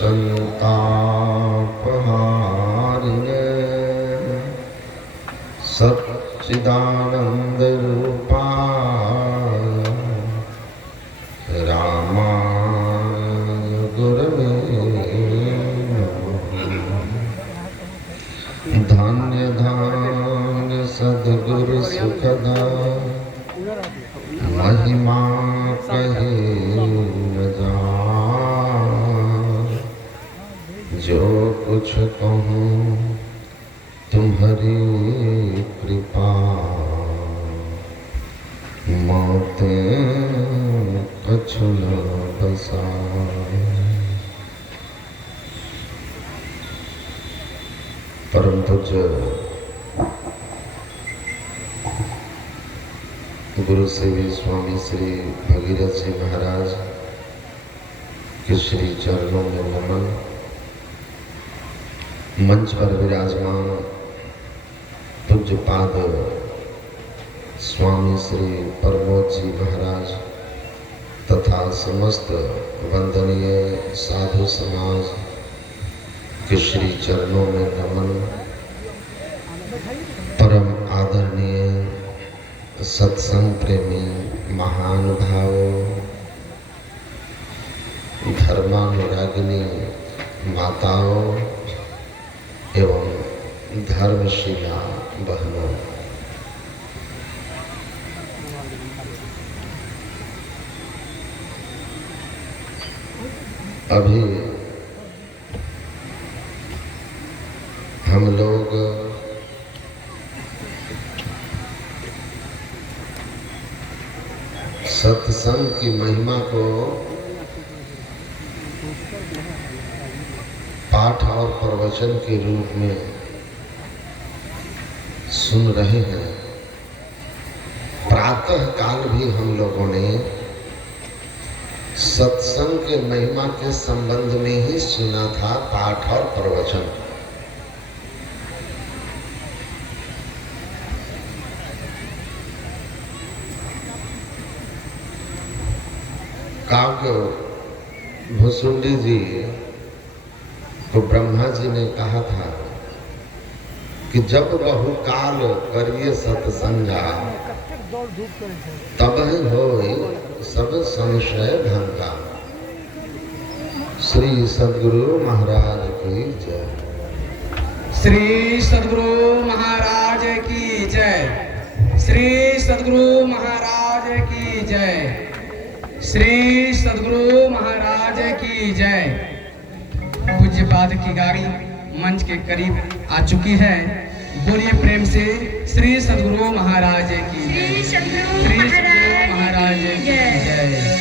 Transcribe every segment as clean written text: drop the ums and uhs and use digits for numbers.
संतापहारिणे सच्चिदानंद रूपाय रामाय गुरवे धन्य धन्य सद्गुरु सुखदा महिमा कहे न जाए। जो कुछ कहूँ तुम्हारी कृपा मोते कछु न बसाए। परम पूज्य गुरु सेवी स्वामी श्री भगीरथ जी महाराज के श्री चरणों में नमन। मंच पर विराजमान पूज्यपाद स्वामी श्री प्रमोद जी महाराज तथा समस्त वंदनीय साधु समाज के श्री चरणों में नमन। परम आदरणीय सत्संग प्रेमी महानुभावों, धर्मानुरागिनी माताओं एवं धर्मशीला बहनों, अभी हम लोग सत्संग की महिमा को पाठ और प्रवचन के रूप में सुन रहे हैं। प्रातः काल भी हम लोगों ने सत्संग के महिमा के संबंध में ही सुना था पाठ और प्रवचन। काव्य भुसुंडी जी को ब्रह्मा जी ने कहा था कि जब बहुकाल करिए सत्संगा तब होई सब संशय भंगा। श्री सद्गुरु महाराज की जय। श्री सद्गुरु महाराज की जय। श्री सद्गुरु महाराज की जय। श्री सद्गुरु महाराज की जय। पूज्यपाद की गाड़ी मंच के करीब आ चुकी है। बोलिए प्रेम से श्री सद्गुरु महाराज की जय। श्री सद्गुरु महाराज की जय।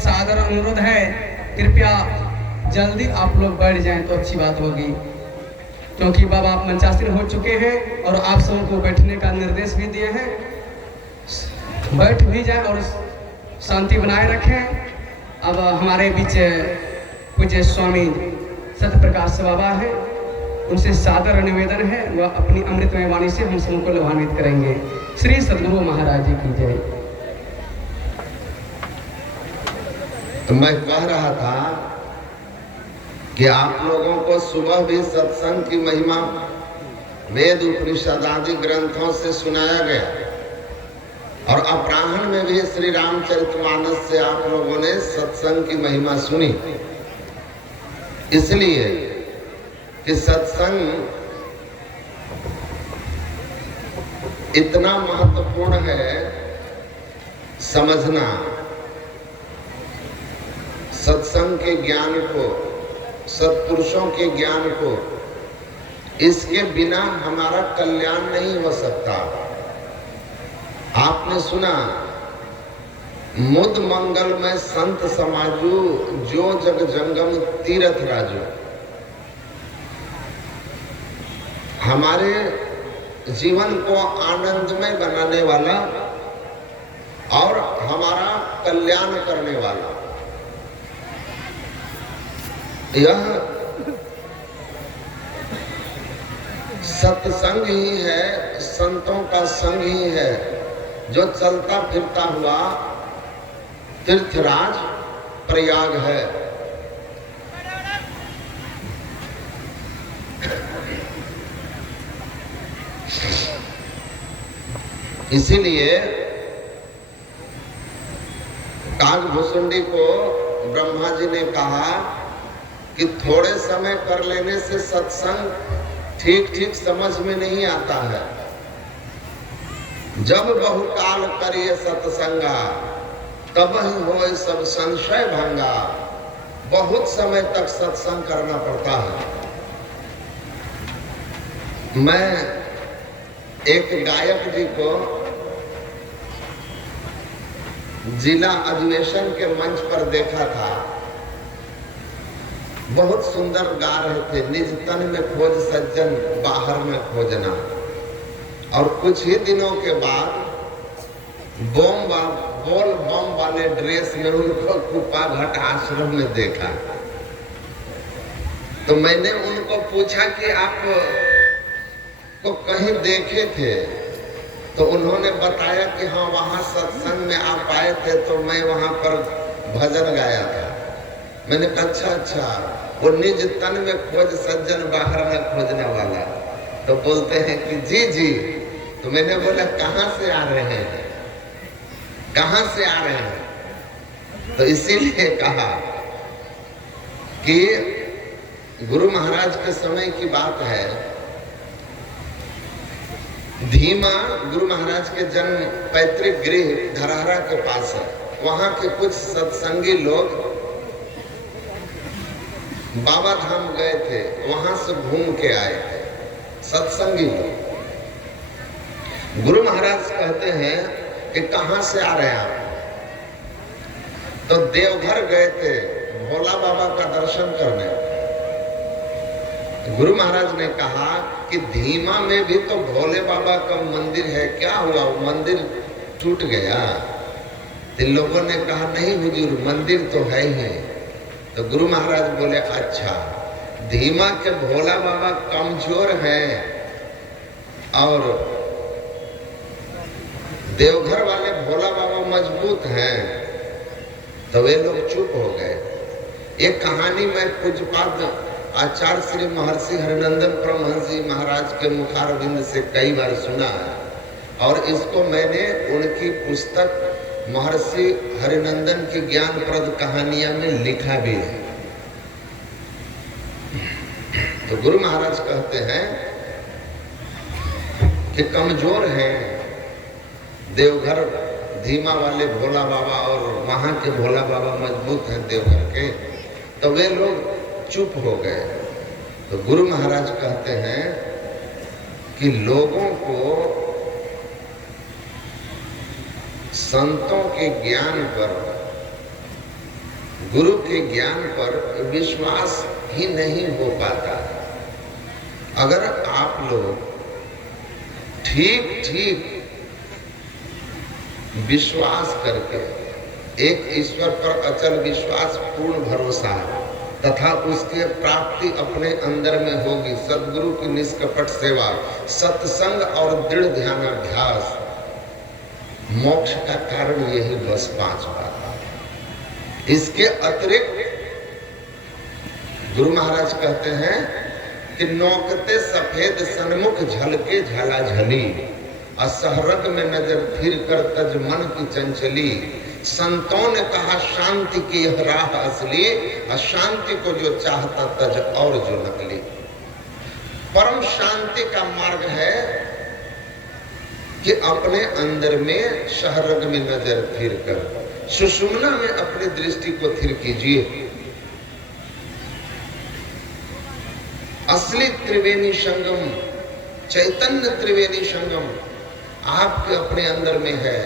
सादर अनुरोध है, कृपया जल्दी आप लोग बैठ जाएं तो अच्छी बात होगी, क्योंकि बाबा आप मंचासीन हो चुके हैं और आप सबको बैठने का निर्देश भी दिए हैं। बैठ भी जाएं और शांति बनाए रखें। अब हमारे बीच पूज्य स्वामी सत्यप्रकाश बाबा है, उनसे सादर निवेदन है, वह अपनी अमृतमय वाणी से हम सबको लाभान्वित करेंगे। श्री सद्गुरु महाराज जी की जय। तो मैं कह रहा था कि आप लोगों को सुबह भी सत्संग की महिमा वेद उपनिषद आदि ग्रंथों से सुनाया गया और अपराह्न में भी श्री रामचरितमानस से आप लोगों ने सत्संग की महिमा सुनी। इसलिए कि सत्संग इतना महत्वपूर्ण है समझना सत्संग के ज्ञान को, सत्पुरुषों के ज्ञान को। इसके बिना हमारा कल्याण नहीं हो सकता। आपने सुना, मुद मंगल में संत समाजू, जो जग जंगम तीरथ राजू। हमारे जीवन को आनंदमय बनाने वाला और हमारा कल्याण करने वाला यह सत्संग ही है, संतों का संग ही है, जो चलता फिरता हुआ तीर्थराज प्रयाग है। इसीलिए काकभूषुंडी को ब्रह्मा जी ने कहा कि थोड़े समय कर लेने से सत्संग ठीक ठीक समझ में नहीं आता है। जब बहुकाल करिए सत्संगा, तब ही होए सब संशय भंगा। बहुत समय तक सत्संग करना पड़ता है। मैं एक गायक जी को जिला अधिवेशन के मंच पर देखा था। बहुत सुंदर गा रहे थे, निज तन में खोज सज्जन, बाहर में खोजना। और कुछ ही दिनों के बाद बोल बम वाले ड्रेस में उनको कुपा घाट आश्रम में देखा। तो मैंने उनको पूछा कि आप को कहीं देखे थे? तो उन्होंने बताया कि हाँ, वहां सत्संग में आप आए थे तो मैं वहां पर भजन गाया था। मैंने कहा अच्छा, वो निज तन में खोज सज्जन, बाहर में खोजने वाला। तो बोलते हैं कि जी। तो मैंने बोला कहाँ से आ रहे हैं, कहाँ से आ रहे हैं? तो इसीलिए कहा कि गुरु महाराज के समय की बात है। धीमा गुरु महाराज के जन्म पैतृक गृह धरहरा के पास है। वहां के कुछ सत्संगी लोग बाबा धाम गए थे, वहां से घूम के आए थे सत्संगी लोग। गुरु महाराज कहते हैं कि कहां से आ रहे हैं आप? तो देवघर गए थे भोला बाबा का दर्शन करने। गुरु महाराज ने कहा कि धीमा में भी तो भोले बाबा का मंदिर है, क्या हुआ, वो मंदिर टूट गया? तो लोगों ने कहा नहीं हुजूर, मंदिर तो है ही। तो गुरु महाराज बोले अच्छा, धीमा के भोला बाबा कमजोर हैं और देवघर वाले भोला बाबा मजबूत हैं। तो वे लोग चुप हो गए। एक कहानी मैं पूज्यपाद आचार्य श्री महर्षि हरिनंदन परमहंस जी महाराज के मुखारविंद से कई बार सुना है, और इसको मैंने उनकी पुस्तक महर्षि हरिनंदन की ज्ञानप्रद कहानियां में लिखा भी है। तो गुरु महाराज कहते हैं कि कमजोर हैं देवघर धीमा वाले भोला बाबा, और वहां के भोला बाबा मजबूत हैं देवघर के। तो वे लोग चुप हो गए। तो गुरु महाराज कहते हैं कि लोगों को संतों के ज्ञान पर, गुरु के ज्ञान पर विश्वास ही नहीं हो पाता। अगर आप लोग ठीक ठीक विश्वास करके, एक ईश्वर पर अचल विश्वास, पूर्ण भरोसा तथा उसके प्राप्ति अपने अंदर में होगी, सद्गुरु की निष्कपट सेवा, सत्संग और दृढ़ ध्यानाभ्यास, मोक्ष का कारण यही बस 5 बात। इसके अतिरिक्त गुरु महाराज कहते हैं कि नौकते सफेद सन्मुख झलके झलाझली, असहरग में नजर फिर कर तज मन की चंचली। संतों ने कहा शांति की यह राह असली, अशांति को जो चाहता तज और जो नकली। परम शांति का मार्ग है कि अपने अंदर में शहरग में नजर फिर कर, सुषुम्ना में अपनी दृष्टि को स्थिर कीजिए। असली त्रिवेणी संगम, चैतन्य त्रिवेणी संगम आपके अपने अंदर में है।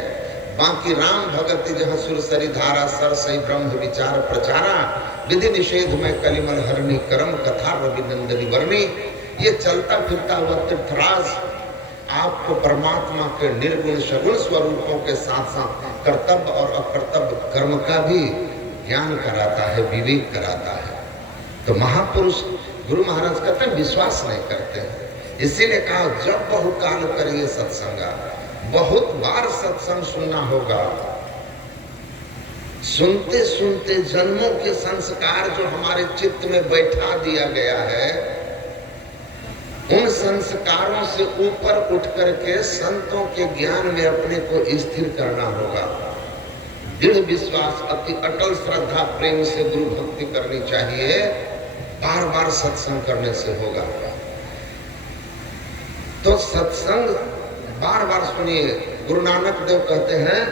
बाकी राम भगत जहाँ सुरसरी धारा सर सही ब्रह्म विचार प्रचारा, विधि निषेध में कलिमल हरणी करम कथा रविनंदनी वर्णी। ये चलता फिरता हुआ तीर्थराज आपको परमात्मा के निर्गुण सगुण स्वरूपों के साथ साथ कर्तव्य और अकर्तव्य कर्म का भी ज्ञान कराता है, विवेक कराता है। तो महापुरुष गुरु महाराज कहते हैं विश्वास नहीं करते हैं, इसीलिए कहा जब बहुकाल करिए सत्संगा, बहुत बार सत्संग सुनना होगा। सुनते सुनते जन्मों के संस्कार जो हमारे चित्त में बैठा दिया गया है, उन संस्कारों से ऊपर उठ करके संतों के ज्ञान में अपने को स्थिर करना होगा। दृढ़ विश्वास, अति अटल श्रद्धा, प्रेम से गुरु भक्ति करनी चाहिए। बार बार सत्संग करने से होगा। तो सत्संग बार बार सुनिए। गुरु नानक देव कहते हैं,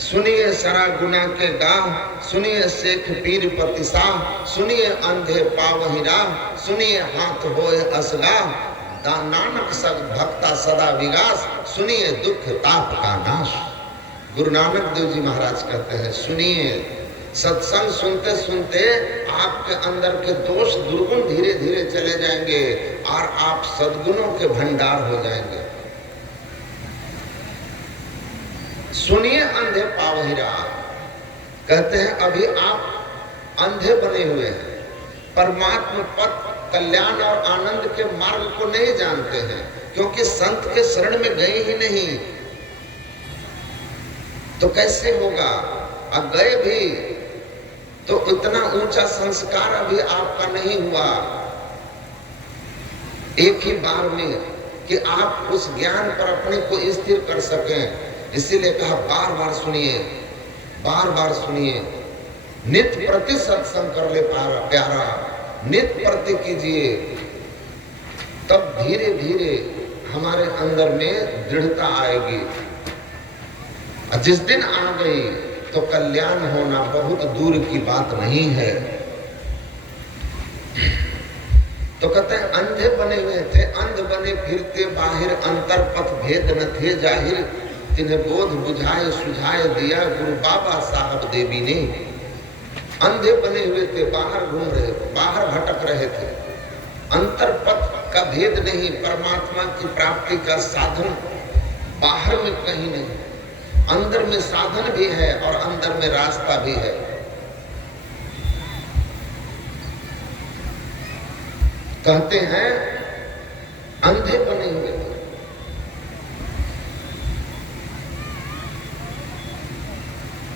सुनिए सरा गुना के गाह, सुनिए शेख पीर पतिशाह, सुनिए अंधे पावहि राह, सुनिए हाथ होए असगाह, नानक सब भक्ता सदा विगास, सुनिए दुख ताप का नाश। गुरु नानक देव जी महाराज कहते हैं, सुनिए। सत्संग सुनते सुनते आपके अंदर के दोष दुर्गुण धीरे धीरे चले जाएंगे और आप सद्गुणों के भंडार हो जाएंगे। सुनिए अंधे पावहिरा, कहते हैं अभी आप अंधे बने हुए हैं, परमात्मा पद कल्याण और आनंद के मार्ग को नहीं जानते हैं, क्योंकि संत के शरण में गए ही नहीं। तो कैसे होगा? अब गए भी तो इतना ऊंचा संस्कार अभी आपका नहीं हुआ एक ही बार में कि आप उस ज्ञान पर अपने को स्थिर कर सकें। इसीलिए कहा बार बार सुनिए, बार बार सुनिए। नित्य प्रति सत्संग कर ले प्यारा, नित्य प्रति कीजिए, तब धीरे धीरे हमारे अंदर में दृढ़ता आएगी। जिस दिन आ गई तो कल्याण होना बहुत दूर की बात नहीं है। तो कहते हैं अंधे बने हुए थे, अंध बने फिरते बाहिर, अंतर पथ भेद न थे जाहिर, जिन्हें बोध बुझाए सुझाए दिया गुरु बाबा साहब देवी ने। अंधे बने हुए थे, बाहर घूम रहे थे, बाहर भटक रहे थे, अंतर पथ का भेद नहीं, परमात्मा की प्राप्ति का साधन बाहर में कहीं नहीं, अंदर में साधन भी है और अंदर में रास्ता भी है। कहते हैं अंधे बने हुए थे।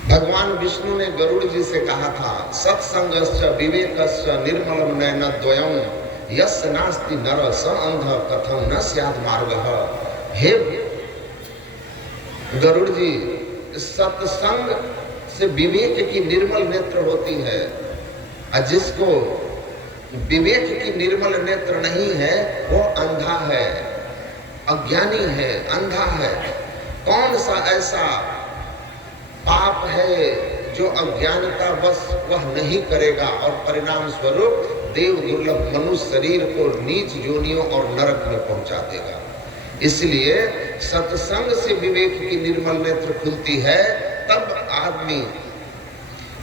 भगवान विष्णु ने गरुड़ जी से कहा था, सत्संगश्च विवेकश्च निर्मलम नयन द्वयम् यस्य नास्ति नर स अंध कथम न स्यात् मार्गः। हे गरुड़ जी, सत्संग से विवेक की निर्मल नेत्र होती है, और जिसको विवेक की निर्मल नेत्र नहीं है वो अंधा है, अज्ञानी है, अंधा है। कौन सा ऐसा पाप है जो अज्ञानता बस वह नहीं करेगा और परिणाम स्वरूप देव दुर्लभ मनुष्य शरीर को नीच योनियों और नरक में पहुंचा देगा। इसलिए सत्संग से विवेक की निर्मल नेत्र खुलती है, तब आदमी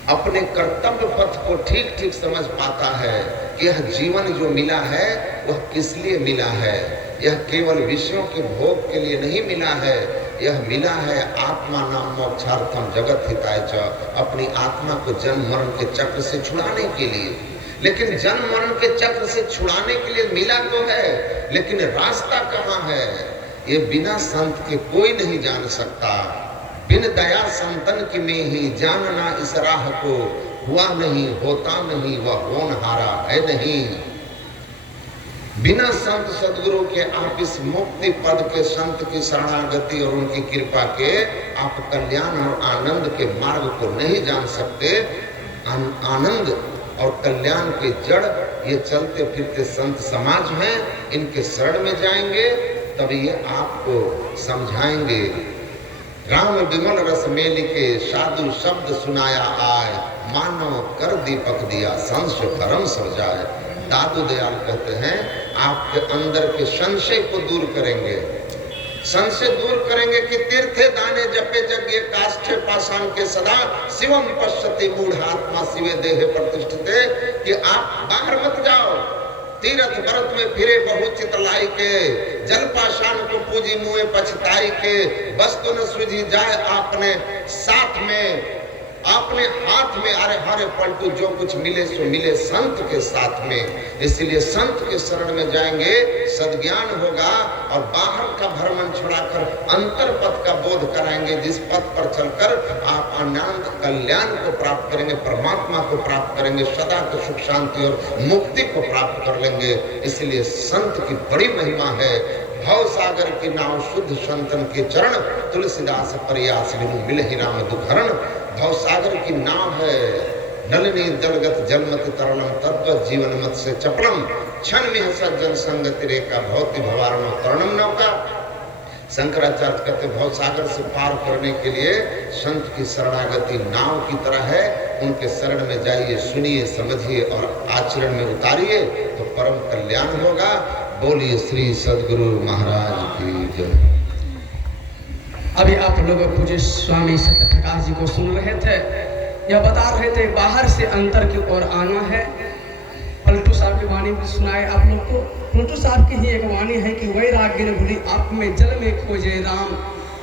अपने कर्तव्य पथ को ठीक ठीक समझ पाता है कि यह जीवन जो मिला है वह किस लिए मिला है। यह केवल विषयों के भोग के लिए नहीं मिला है, यह मिला है आत्मा नाम मोक्षार्थम जगत हिताय च, अपनी आत्मा को जन्म मरण के चक्र से छुड़ाने के लिए। लेकिन जन्म मरण के चक्र से छुड़ाने के लिए मिला तो है, लेकिन रास्ता कहाँ है ये बिना संत के कोई नहीं जान सकता। बिन दया संतन की में ही जानना इस राह को, हुआ नहीं होता नहीं वह होनहारा है नहीं। बिना संत सदगुरु के आप इस मुक्ति पद के संत की शरणागति और उनकी कृपा के आप कल्याण और आनंद के मार्ग को नहीं जान सकते। आनंद और कल्याण के जड़ ये चलते फिरते संत समाज हैं, इनके शरण में जाएंगे तब ये आपको समझाएंगे। राम विमल रस मेल के साधु शब्द सुनाया आए, मानो कर दीपक दिया संशय भरम सब जाए। दादू दयाल कहते हैं आपके अंदर के संशय को दूर करेंगे। संशय दूर करेंगे कि तीर्थे दाने जपे यज्ञ काष्ठे पाषाण के सदा शिवम पश्यति मूढ़ आत्मा शिवे देहे प्रतिष्ठिते, कि आप बाहर मत जाओ, तीर्थ व्रत में फिरे बहु चितलाई के, जल पाषाण को पूजी मुए पछताई के, वस्तु न सूझी जाए आपने साथ में, अपने हाथ में, अरे हरे पलटू जो कुछ मिले सो मिले संत के साथ में। इसलिए संत के शरण में जाएंगे, सद्ज्ञान होगा और बाहर का भ्रमण छुड़ाकर अंतर पथ का बोध कराएंगे, जिस पथ पर चलकर आप अनंत कल्याण को प्राप्त करेंगे, परमात्मा को प्राप्त करेंगे, सदा के सुख शांति और मुक्ति को प्राप्त कर लेंगे। इसलिए संत की बड़ी महिमा है। भव सागर की नाव शुद्ध संतन के चरण, तुलसीदास प्रयास बिनु मिले ही राम दुखरण। भव सागर की नाव है, नलिनी दलगत जलमत तरलम तत्व जीवन मत से चपलम, क्षण में सज्जन संगति रेखा भौति भवारण तरणम नौका। शंकराचार्य कहते भव सागर से पार करने के लिए संत की शरणागति नाव की तरह है। उनके शरण में जाइए, सुनिए, समझिए और आचरण में उतारिए तो परम कल्याण होगा। बोलिए श्री सद्गुरु महाराज की जय। अभी आप लोग पूज्य स्वामी सत्य प्रकाश जी को सुन रहे थे, यह बता रहे थे बाहर से अंतर की ओर आना है। पलटू साहब की वाणी भी सुनाए आप लोग को। पलटू साहब की ही एक वाणी है कि वैराग्य ने भूली आप में जल में खोजे राम,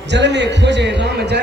जल में खोजे राम जय